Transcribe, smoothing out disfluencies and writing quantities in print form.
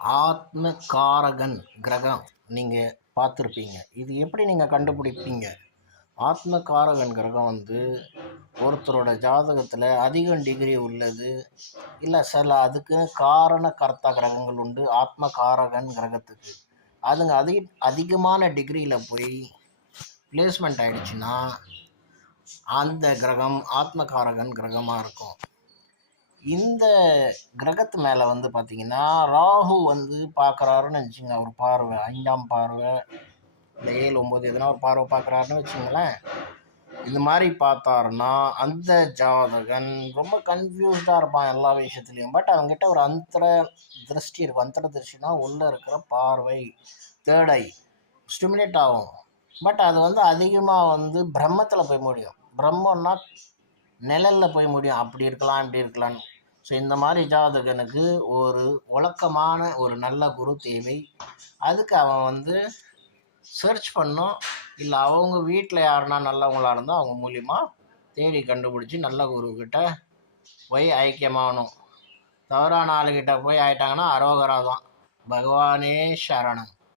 ஆத்ம காரகன் கிரகம் நீங்கள் பார்த்துருப்பீங்க. இது எப்படி நீங்கள் கண்டுபிடிப்பீங்க? ஆத்ம காரகன் கிரகம் வந்து ஒருத்தரோட ஜாதகத்தில் அதிகம் டிகிரி உள்ளது. இல்லை சில அதுக்கு காரண கர்த்தா கிரகங்கள் உண்டு ஆத்ம காரகன் கிரகத்துக்கு. அதுங்க அதிகமான டிகிரியில் போய் பிளேஸ்மெண்ட் ஆயிடுச்சுன்னா அந்த கிரகம் ஆத்ம காரகன் கிரகமாக இருக்கும். இந்த கிரகத்து மேலே வந்து பார்த்திங்கன்னா ராகு வந்து பார்க்குறாருன்னு வச்சுங்க, ஒரு பார்வை 5ஆம் பார்வை இல்லை 7 9 எதுனா ஒரு பார்வை பார்க்குறாருன்னு வச்சுங்களேன். இந்த மாதிரி பார்த்தாருன்னா அந்த ஜாதகன் ரொம்ப கன்ஃபியூஸ்டாக இருப்பான் எல்லா விஷயத்துலையும். பட் அவங்ககிட்ட ஒரு அந்தர திருஷ்டி இருக்கும். அந்தர திருஷ்டினா உள்ளே இருக்கிற பார்வை தேர்ட் ஐ ஸ்டிமுலேட் ஆகும். பட் அது வந்து அதிகமாக வந்து பிரம்மத்தில் போய் முடியும். பிரம்மன்னா நிழலில் போய் முடியும். அப்படி இருக்கலாம் இப்படி இருக்கலான்னு. ஸோ இந்த மாதிரி ஜாதகனுக்கு ஒரு ஒழுக்கமான ஒரு நல்ல குரு தேவை. அதுக்கு அவன் வந்து சர்ச் பண்ணும். இல்லை அவங்க வீட்டில் யாருன்னா நல்லவங்களாக இருந்தால் அவங்க மூலியமாக தேடி கண்டுபிடிச்சி நல்ல குருக்கிட்ட போய் ஐக்கியமாகணும். தவறான ஆளுகிட்ட போய் ஆயிட்டாங்கன்னா அரோகரா தான். பகவானே சரணம்.